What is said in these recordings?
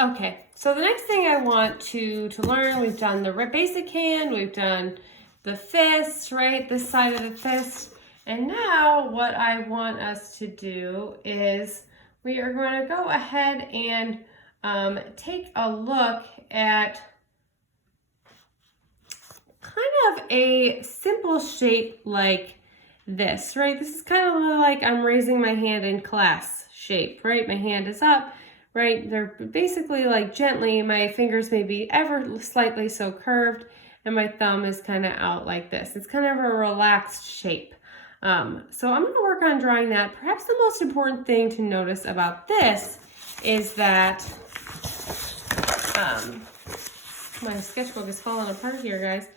Okay, so the next thing I want to learn, we've done the basic hand, we've done the fist, right? This side of the fist. And now what I want us to do is we are going to go ahead and take a look at kind of a simple shape like this, right? This is kind of like I'm raising my hand in class shape, right? My hand is up, right? They're basically like gently, my fingers may be ever slightly so curved, and my thumb is kind of out like this. It's kind of a relaxed shape. So I'm going to work on drawing that. Perhaps the most important thing to notice about this is that my sketchbook is falling apart here, guys,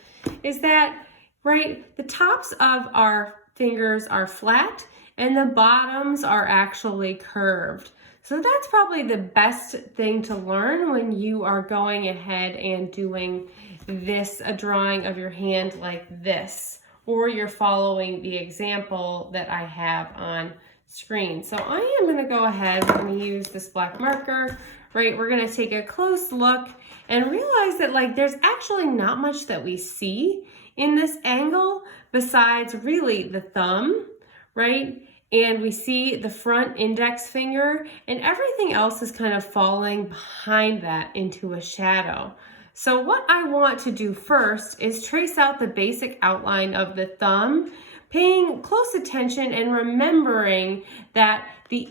is that, right, the tops of our fingers are flat and the bottoms are actually curved. So that's probably the best thing to learn when you are going ahead and doing this, a drawing of your hand like this, or you're following the example that I have on screen. So I am going to go ahead and use this black marker, right? We're going to take a close look and realize that like there's actually not much that we see in this angle besides really the thumb, right? And we see the front index finger, and everything else is kind of falling behind that into a shadow. So what I want to do first is trace out the basic outline of the thumb, paying close attention and remembering that the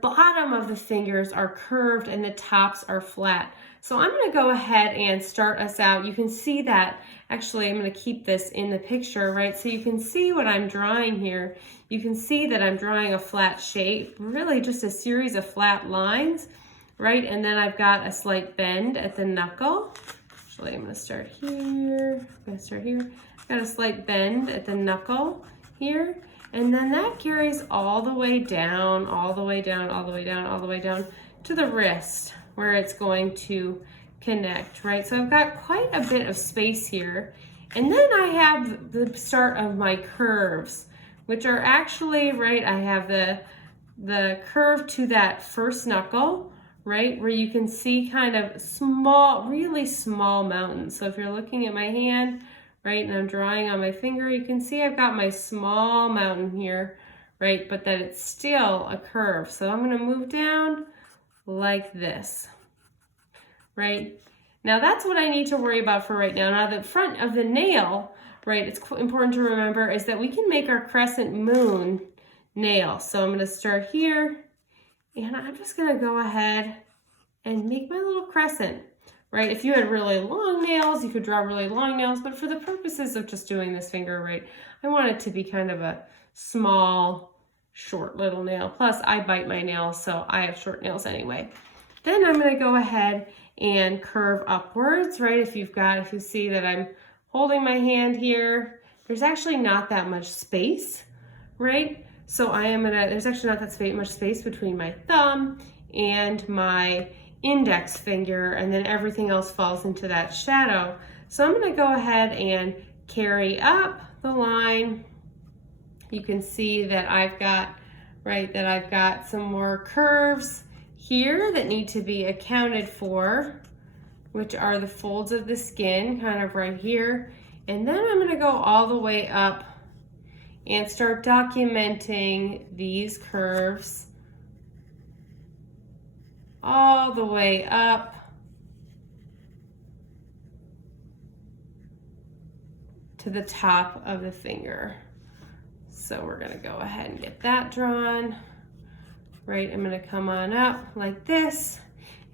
bottom of the fingers are curved and the tops are flat. So I'm going to go ahead and start us out. You can see that, actually I'm going to keep this in the picture, right? So you can see what I'm drawing here. You can see that I'm drawing a flat shape, really just a series of flat lines, right? And then I've got a slight bend at the knuckle. Actually, I'm going to start here. I've got a slight bend at the knuckle here. And then that carries all the way down, all the way down, all the way down, all the way down to the wrist where it's going to connect, right? So I've got quite a bit of space here. And then I have the start of my curves, which are actually, right, I have the curve to that first knuckle, right, where you can see kind of small, really small mountains. So if you're looking at my hand, right, and I'm drawing on my finger, you can see I've got my small mountain here, right, but that it's still a curve. So I'm going to move down like this, right? Now that's what I need to worry about for right now. Now the front of the nail, right, it's important to remember is that we can make our crescent moon nail. So I'm going to start here and I'm just going to go ahead and make my little crescent, right? If you had really long nails, you could draw really long nails, but for the purposes of just doing this finger, right, I want it to be kind of a small, short little nail. Plus I bite my nails, so I have short nails anyway. Then I'm going to go ahead and curve upwards, right? If you see that I'm holding my hand here, there's actually not that much space, right? So there's actually not that much space between my thumb and my index finger, and then everything else falls into that shadow. So I'm going to go ahead and carry up the line. You can see that I've got some more curves here that need to be accounted for, which are the folds of the skin kind of right here. And then I'm going to go all the way up and start documenting these curves all the way up to the top of the finger. So we're going to go ahead and get that drawn, right? I'm going to come on up like this,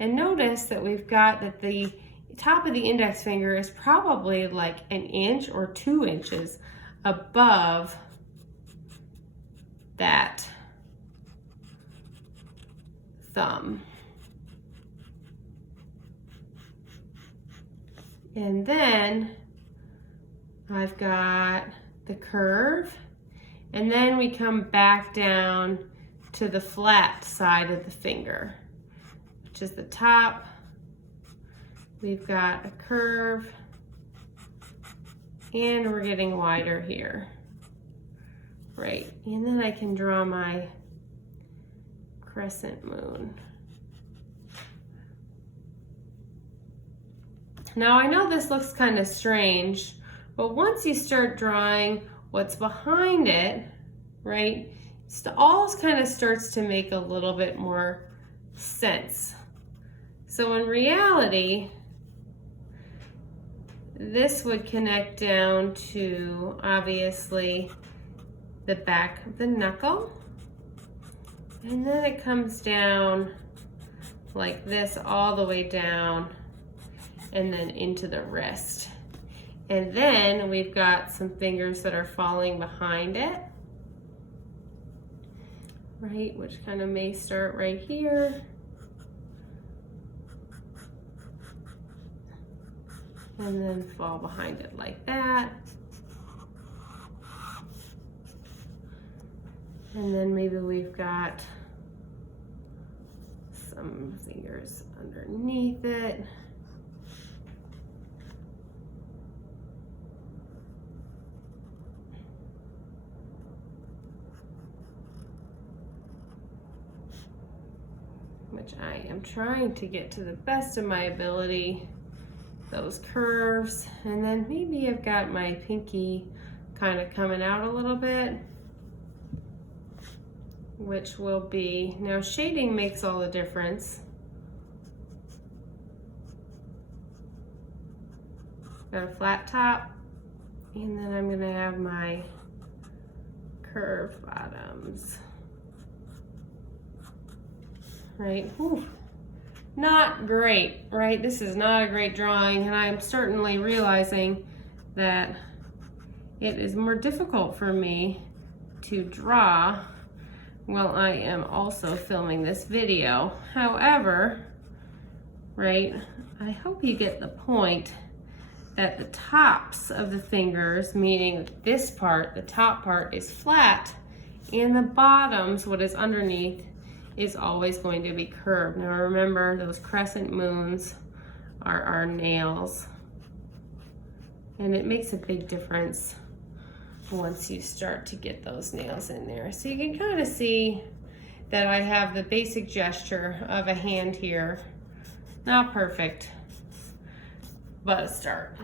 and notice that we've got that the top of the index finger is probably like an inch or 2 inches above that thumb. And then I've got the curve, and then we come back down to the flat side of the finger, which is the top. We've got a curve, and we're getting wider here, right? And then I can draw my crescent moon. Now I know this looks kind of strange, but once you start drawing what's behind it, right, it all kind of starts to make a little bit more sense. So in reality, this would connect down to, obviously, the back of the knuckle. And then it comes down like this all the way down and then into the wrist. And then we've got some fingers that are falling behind it, right, which kind of may start right here. And then fall behind it like that. And then maybe we've got some fingers underneath it. Which I am trying to get to the best of my ability, those curves. And then maybe I've got my pinky kind of coming out a little bit, which will be, now shading makes all the difference. Got a flat top, and then I'm gonna have my curved bottoms. Right, whew. Not great, right? This is not a great drawing, and I'm certainly realizing that it is more difficult for me to draw while I am also filming this video. However, right, I hope you get the point that the tops of the fingers, meaning this part, the top part is flat, and the bottoms, what is underneath, is always going to be curved. Now remember, those crescent moons are our nails, and it makes a big difference once you start to get those nails in there. So you can kind of see that I have the basic gesture of a hand here. Not perfect, but a start.